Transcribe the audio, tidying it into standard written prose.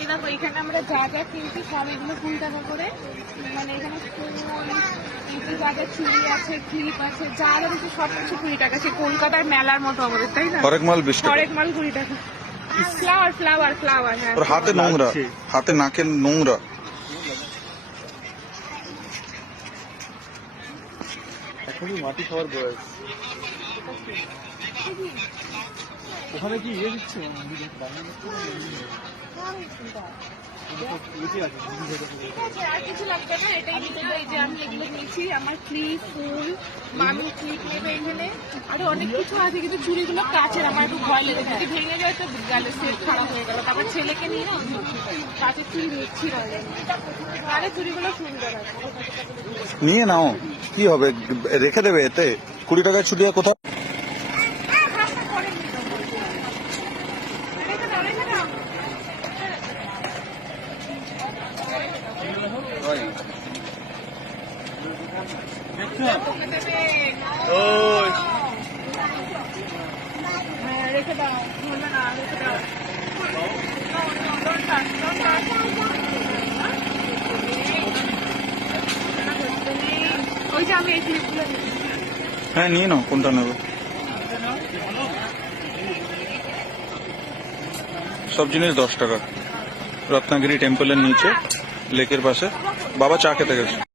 এই দেখো এখানে আমরা যা যা কিনছি সব এগুলো 20 টাকা করে। মানে এখানে ফুল, যা যা চুড়ি আছে, ক্লিপ আছে, যা যা কিছু সবকিছু 20 টাকা। সে কলকাতার মেলার মতো আমাদের, তাই না? হরেক মাল 20 টাকা। হরেক মাল 20 টাকা। Flower flower flower. হ্যাঁ, ওর হাতে নোংরা, হাতে নাকে নোংরা। এখনই মাটি খাওয়ার বয়স। ওখানে কি ইয়ে দিচ্ছে? আর কিছু লাগবে না, এটাই নিতে হবে। এই যে আমি এগুলো নিয়েছি, আমার ক্লিপ, ফুল, মামি ক্লিপ নেবে এখানে। আরো অনেক কিছু আছে, কিন্তু চুড়িগুলো কাচের, আমার একটু ভয় লেগে যদি ভেঙে যায় তো গেলে সেট খারাপ হয়ে গেল। তারপর ছেলেকে নিয়ে না কাচের চুড়ি নিচ্ছি না। আরে চুড়িগুলো সুন্দর আছে, নিয়ে নাও, কি হবে, রেখে দেবে এতে। 20 টাকায় ছুটি কোথাও। রেখে দাও, ভুলবে না, রেখে দাও। ওই যে আমি এই ক্লিপগুলো নিচ্ছি। হ্যাঁ নিয়ে নাও, কোনটা নেবে। সব জিনিস 10 টাকা। রত্নাগিরি টেম্পলের নিচে, লেকের পাশে। বাবা চা খেতে গেছে।